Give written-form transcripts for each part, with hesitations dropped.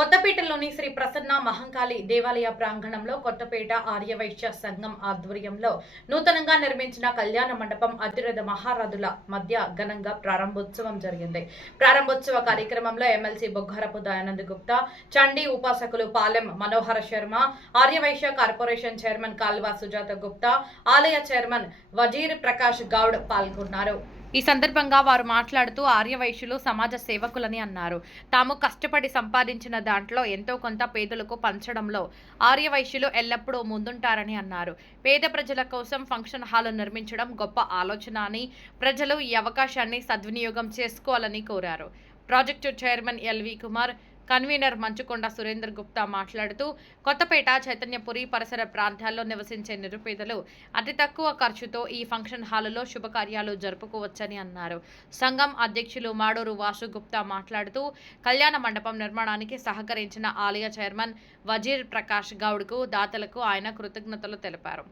కొత్తపేటలోని శ్రీ ప్రసన్న మహంకాళి దేవాలయ ప్రాంగణంలో కొత్తపేట ఆర్యవైశ్య సంఘం ఆధ్వర్యంలో నూతనంగా నిర్మించిన కళ్యాణ మండపం అతిరథ మహారథుల మధ్య ఘనంగా ప్రారంభోత్సవం జరిగింది. ప్రారంభోత్సవ కార్యక్రమంలో ఎమ్మెల్సీ బొగ్గారపు దయానంద్ గుప్తా, చండీ ఉపాసకులు పాలెం మనోహర శర్మ, ఆర్యవైశ్య కార్పొరేషన్ చైర్మన్ కాల్వా సుజాత గుప్తా, ఆలయ చైర్మన్ వజీర్ ప్రకాష్ గౌడ్ పాల్గొన్నారు. ఈ సందర్భంగా వారు మాట్లాడుతూ ఆర్యవైశ్యులు సమాజ సేవకులని అన్నారు. తాము కష్టపడి సంపాదించిన దాంట్లో ఎంతో కొంత పేదలకు పంచడంలో ఆర్యవైశ్యులు ఎల్లప్పుడూ ముందుంటారని అన్నారు. పేద ప్రజల కోసం ఫంక్షన్ హాల్ నిర్మించడం గొప్ప ఆలోచన అని, ప్రజలు ఈ అవకాశాన్ని సద్వినియోగం చేసుకోవాలని కోరారు. Project chairman L V Kumar, convener Manchukonda Surender Gupta మాట్లాడుతూ కొత్తపేట, చైతన్యపురి పరిసర ప్రాంతాల్లో నివసించే నిరుపేదలు అతి తక్కువ ఖర్చుతో ఈ ఫంక్షన్ హాలులో శుభకార్యాలు జరుపుకోవచ్చని అన్నారు. సంఘం అధ్యక్షులు మాడూరు వాసు గుప్తా మాట్లాడుతూ కళ్యాణ మండపం నిర్మాణానికి సహకరించిన ఆలయ చైర్మన్ వజీర్ ప్రకాష్ గౌడ్కు, దాతలకు ఆయన కృతజ్ఞతలు తెలిపారు.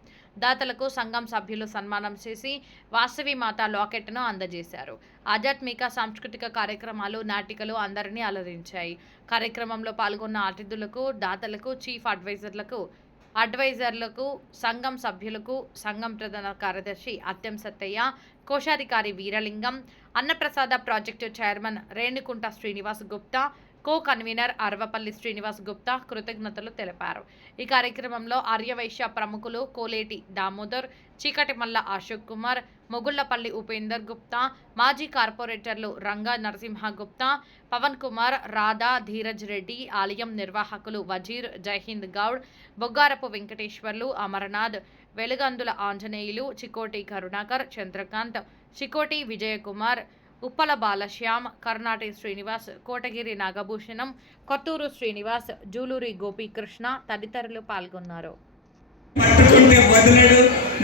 దాతలకు సంఘం సభ్యులు సన్మానం చేసి వాసవి మాత లాకెట్ను అందజేశారు. ఆధ్యాత్మిక సాంస్కృతిక కార్యక్రమాలు, నాటికలు అందరినీ అలరించాయి. కార్యక్రమంలో పాల్గొన్న అతిథులకు, దాతలకు, చీఫ్ అడ్వైజర్లకు, సంఘం సభ్యులకు, సంఘం ప్రధాన కార్యదర్శి అత్యం సత్తయ్య, కోశాధికారి వీరలింగం, అన్నప్రసాద project chairman Renukunta Srinivas Gupta, co convener Aravapalli Srinivas Gupta కృతజ్ఞతలు తెలిపారు. ఈ కార్యక్రమంలో ఆర్యవైశ్య ప్రముఖులు కోలేటి దామోదర్, చీకటిమల్ల అశోక్ కుమార్, మొగుళ్లపల్లి ఉపేందర్ గుప్తా, మాజీ కార్పొరేటర్లు రంగా నరసింహ గుప్తా, పవన్ కుమార్, రాధా, ధీరజ్ రెడ్డి, ఆలయం నిర్వాహకులు వజీర్, జైహింద్ గౌడ్, బొగ్గారపు వెంకటేశ్వర్లు, అమరనాథ్, వెలుగందుల ఆంజనేయులు, చికోటి కరుణాకర్, చంద్రకాంత్, చికోటి విజయకుమార్, ఉప్పల బాలశ్యామ్, కర్ణాటి శ్రీనివాస్, కోటగిరి నాగభూషణం, కొత్తూరు శ్రీనివాస్, జూలూరి గోపీకృష్ణ తదితరులు పాల్గొన్నారు.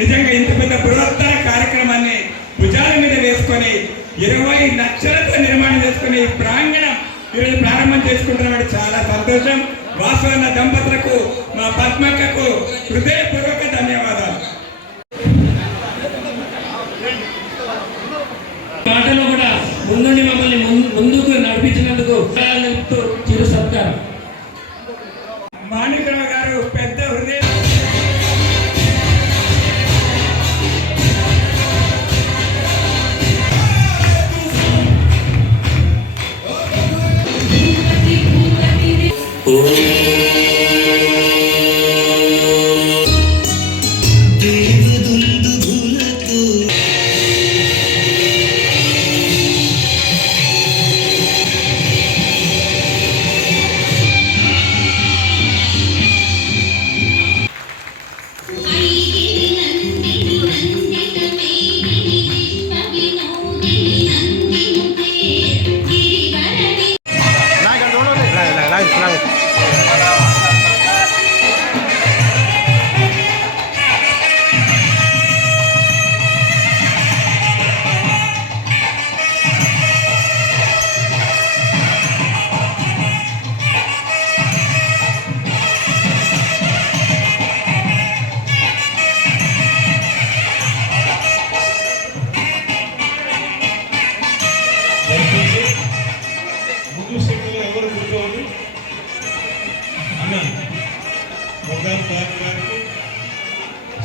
నిజంగా ఇంత పెద్ద బృహత్తర కార్యక్రమాన్ని భుజాల మీద వేసుకొని 20 లక్షలతో నిర్మాణం చేసుకుని ప్రాంగణం ఈరోజు ప్రారంభం చేసుకుంటున్నాడు. చాలా సంతోషం. వాసవన్న దంపతులకు, మా పద్మక్కకు హృదయపూర్వక ధన్యవాదాలు. మాటలో కూడా ముందుండి మమ్మల్ని ముందుకు నడిపించినందుకు చిరు సత్కారం. మాణికరావు గారు పెద్ద హృదయ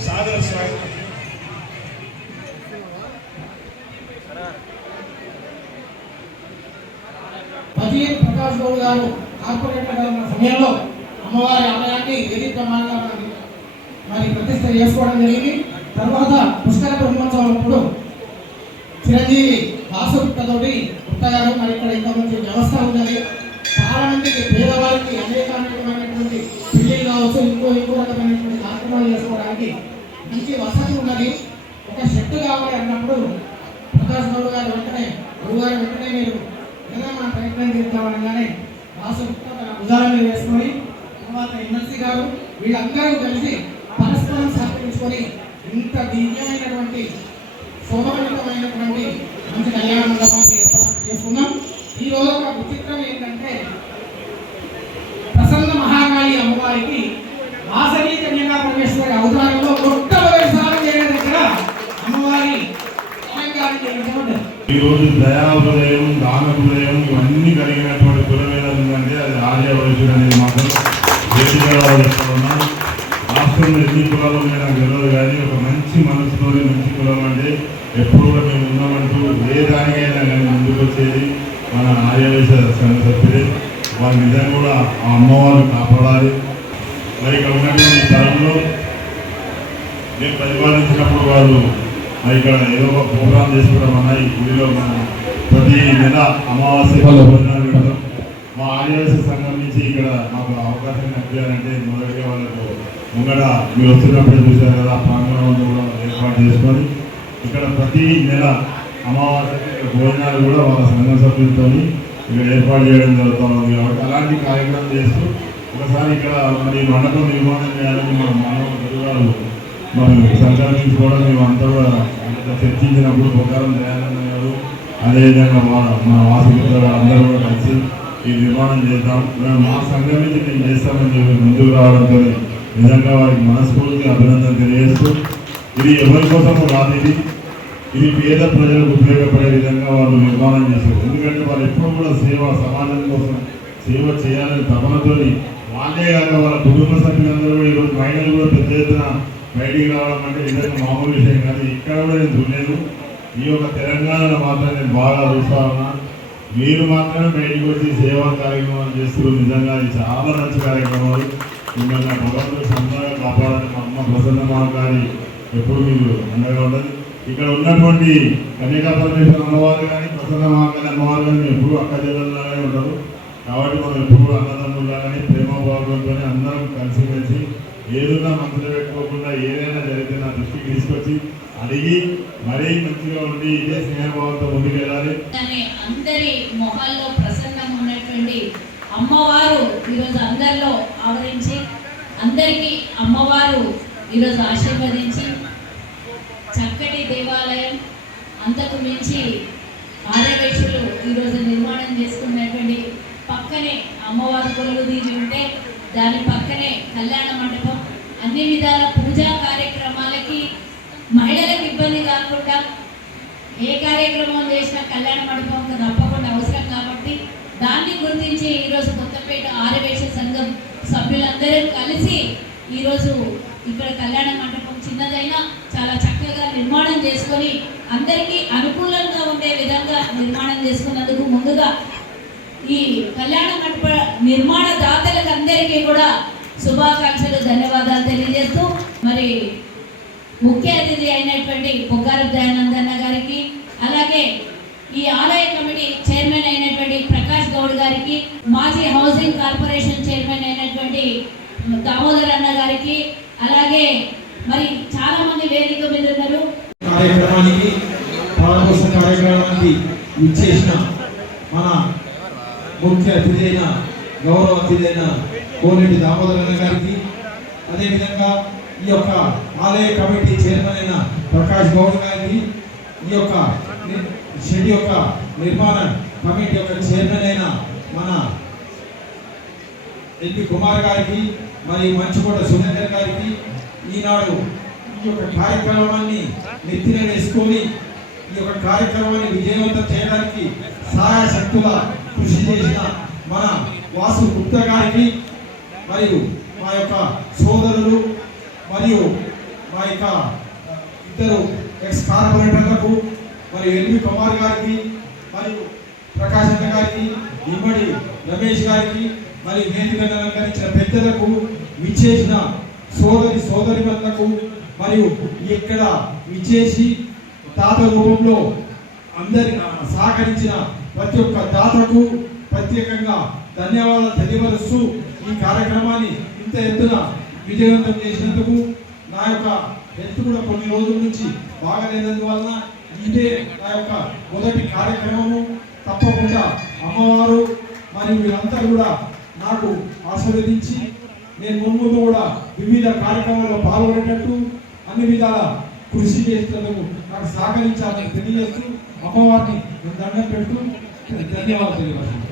సాదర స్వాగతం. వజీర్ ప్రకాష్ గౌడ్ గారు కార్పొరేటర్ ఉన్న సమయంలో అమ్మవారి ఆలయాన్ని వేదిక ప్రమాణంగా మరి ప్రతిష్ట చేసుకోవడం జరిగింది. తర్వాత పుష్కర బ్రహ్మోత్సవం అప్పుడు చిరంజీవి వాసుతోటి గుప్తా గారు మరి ఇక్కడ ఇంతమంది వ్యవస్థ ఉన్నది. చాలా మందికి పేదవారికి అనేకమైనటువంటి పెళ్లి కావచ్చు, ఇంకో రకమైనటువంటి కార్యక్రమాలు చేసుకోవడానికి మంచి వసతి ఉన్నది. ఒక షెడ్ కావాలి అన్నప్పుడు ప్రకాష్ గౌడ్ గారు గురుగారు వెంటనే మీరు ఏదైనా మన ప్రయత్నం చేద్దామనగానే వాసు తన భుజాల మీద వేసుకొని తర్వాత ఎమ్మెల్సీ గారు వీళ్ళందరూ కలిసి పరస్పరం సహకరించుకొని ఇంత దివ్యమైనటువంటి శోభాయుతమైనటువంటి మంచి కళ్యాణ మండపాన్ని ఏర్పాటు చేసుకున్నాం. ఈ రోజు ఒక విచిత్రం ఏంటంటే ప్రసన్న మహాకాళి అమ్మవారికి వాసవి కన్యకా పరమేశ్వరి అవతారంలో మొట్టమొదటిసారి చేయడం దగ్గర అమ్మవారి అలంకారం చేయడం. ఈ రోజు దయా హృదయం, దాన హృదయం ఇవన్నీ కలిగినటువంటి కులమేళ ఉందంటే అది ఆర్యవైశ్య ఆర్యవైశ్యుడు అనేది మాత్రం వేదికగా చెప్తా ఉన్నాను. రాష్ట్రంలో ఎన్ని కులాలు ఉన్నాయో నాకు తెలియదు, కానీ ఒక మంచి మనసులోని మంచి కులం అంటే ఎప్పుడు కూడా మేము ఉన్నామంటూ ఏ దానికైనా కానీ ముందుకు వచ్చేది మన ఆర్యవైశ్య సంఘ సభ్యులే. వారి నిజంగా కూడా ఆ అమ్మవారు కాపాడాలి. మరి ఇక్కడ ఉన్నటువంటి తరంలో నేను పరిపాలించినప్పుడు వాళ్ళు ఇక్కడ ఏదో ఒక ప్రోగ్రాం చేసుకోవడం అన్న ఈ గుడిలో మనం ప్రతి నెల అమావాస్య భోజనాలు పెడతాం. మా ఆదివాసీ సంఘం నుంచి ఇక్కడ మాకు అవకాశం కల్పించాలంటే మొదటిగా వాళ్ళకు ముంగడ మీరు వస్తున్నప్పుడే చూశారు కదా, ప్రాంగణంలో కూడా ఏర్పాటు చేసుకొని ఇక్కడ ప్రతి నెల అమావాస్య భోజనాలు కూడా వాళ్ళ సంఘ సభ్యులతో ఇక్కడ ఏర్పాటు చేయడం జరుగుతుంది. కాబట్టి అలాంటి కార్యక్రమం చేస్తూ ఒకసారి ఇక్కడ మరి మండపం నిర్మాణం చేయాలని మనం గురుగారు మరి సంకల్పించుకోవడం మేము అంతా కూడా చర్చించినప్పుడు ప్రకారం దయానంద గారు అదేవిధంగా మా వాసులు అందరూ కూడా కలిసి ఈ నిర్మాణం చేద్దాం, మేము మా సంఘం నుంచి మేము చేస్తామని చెప్పి ముందుకు రావడంతో నిజంగా వారికి మనస్ఫూర్తిగా అభినందన తెలియజేస్తూ, ఇది ఎవరి కోసము కాదు, ఇది పేద ప్రజలకు ఉపయోగపడే విధంగా వాళ్ళు నిర్మాణం చేశారు. ఎందుకంటే వాళ్ళు ఎప్పుడు కూడా సమాజం కోసం సేవ చేయాలని తపనతో వాళ్ళే కాక వాళ్ళ కుటుంబ సభ్యులందరూ కూడా ఈరోజు మహిళలు కూడా పెద్ద ఎత్తున బయటికి రావడం అంటే నిజంగా మామూలు విషయం కాదు. ఇక్కడ కూడా నేను చూడలేదు, ఈ యొక్క తెలంగాణలో మాత్రం నేను బాగా చూస్తా ఉన్నా. మీరు మాత్రమే బయటికి వచ్చి సేవా కార్యక్రమాలు చేస్తారు. నిజంగా ఇది చాలా మంచి కార్యక్రమాలు. మిమ్మల్ని భగవంతుడు సంతాగా కాపాడాలని మా అమ్మ ప్రసన్న మహాకారి ఎప్పుడు మీరు అండగా ఉండదు. ఇక్కడ ఉన్నటువంటి కన్యకా పరమేశ్వర అమ్మవారు కానీ ప్రసన్న మహాకారి అమ్మవారు కానీ ఎప్పుడు అక్క చెల్లెల్లాగానే ఉంటారు. కాబట్టి మనం ఎప్పుడు అన్నదమ్ములాగానే ప్రేమ భావంతో అందరం కలిసి ఏదైనా మనసులో పెట్టుకోకుండా ఏదైనా జరిగితే నా దృష్టికి తీసుకొచ్చి అడిగి మరీ మంచిగా ఉండి ఇదే స్నేహభావంతో ముందుకు వెళ్ళాలి. అందరి మొహాల్లో ప్రసన్నంగా ఉన్నటువంటి అమ్మవారు ఈరోజు అందరిలో ఆవరించి అందరికీ అమ్మవారు ఈరోజు ఆశీర్వదించి చక్కటి దేవాలయం అంతకు మించి ఆర్యవైశ్యులు ఈరోజు నిర్మాణం చేసుకున్నటువంటి పక్కనే అమ్మవారు కొలువు తీరి ఉంటే దాని పక్కనే కళ్యాణ మండపం, అన్ని విధాల పూజా కార్యక్రమాలకి మహిళలకు ఇబ్బంది కాకుండా ఏ కార్యక్రమం చేసినా కళ్యాణ మండపం తప్పకుండా అవసరం. కాబట్టి దాన్ని గుర్తించి ఈరోజు కొత్తపేట ఆర్యవైశ్య సంఘం సభ్యులందరూ కలిసి ఈరోజు ఇక్కడ కళ్యాణ మండపం చిన్నదైనా చాలా చక్కగా నిర్మాణం చేసుకొని అందరికీ అనుకూలంగా ఉండే విధంగా నిర్మాణం చేసుకున్నందుకు ముందుగా ఈ కళ్యాణ మండప నిర్మాణ దాతలకు అందరికీ కూడా శుభాకాంక్షలు, ధన్యవాదాలు తెలియజేస్తూ మరి ముఖ్య అతిథి అయినటువంటి పొగ్గారు దయానందన్న గారికి, అలాగే ఈ ఆలయ కమిటీ చైర్మన్ అయినటువంటి ప్రకాష్ గౌడ్ గారికి, మాజీ హౌసింగ్ కార్పొరేషన్ చైర్మన్ అయినటువంటి దామోదర్ అన్న గారికి, అలాగే మరి చాలా మంది వేదిక మీద ఉన్నారు. కార్యక్రమానికి ప్రారంభోత్సవ కార్యక్రమానికి విచ్చేసిన మన ముఖ్య అతిథి అయిన గౌరవ అతిథి అయిన కోనేటి దామోదర్ అన్న గారికి, అదేవిధంగా ఈ యొక్క ఆలయ కమిటీ చైర్మన్ అయిన ప్రకాష్ గౌడ్ గారికి, ఈ యొక్క షెడ్ యొక్క నిర్మాణ కమిటీ యొక్క చైర్మన్ అయిన మన ఎల్పి కుమార్ గారికి, మరి మంచుకోట సురేందర్ గారికి, ఈనాడు ఈ యొక్క కార్యక్రమాన్ని నెత్తిన వేసుకొని ఈ యొక్క కార్యక్రమాన్ని విజయవంతం చేయడానికి సహాయ శక్తుల కృషి చేసిన మన వాసు గుప్తా గారికి, మరియు మా యొక్క సోదరులు మరియు మా యొక్క ఇద్దరు ఎక్స్ కార్పొరేటర్లకు మరియు ఎల్వి కుమార్ గారికి, మరియు ప్రకాశ్ అన్న గారికి, ఇమ్మడి రమేష్ గారికి, మరియు వేదికను అలంకరించిన పెద్దలకు, విచ్చేసిన సోదరిమణులకు, మరియు ఇక్కడ విచ్చేసి దాత రూపంలో అందరి సహకరించిన ప్రతి ఒక్క దాతకు ప్రత్యేకంగా ధన్యవాదాలు తెలియపరుస్తూ ఈ కార్యక్రమాన్ని ఇంత ఎత్తున విజయవంతం చేసినందుకు, నా యొక్క హెల్త్ కూడా కొన్ని రోజుల నుంచి బాగాలేనందువలన ఇదే నా యొక్క మొదటి కార్యక్రమము. తప్పకుండా అమ్మవారు మరియు వీళ్ళంతా కూడా నాకు ఆశీర్వదించి నేను ముందు కూడా వివిధ కార్యక్రమాల్లో పాల్గొనేటట్టు అన్ని విధాల కృషి చేస్తున్నందుకు నాకు సహకరించాలని తెలియజేస్తూ అమ్మవారిని దండం పెడుతూ ధన్యవాదాలు తెలియజేస్తాను.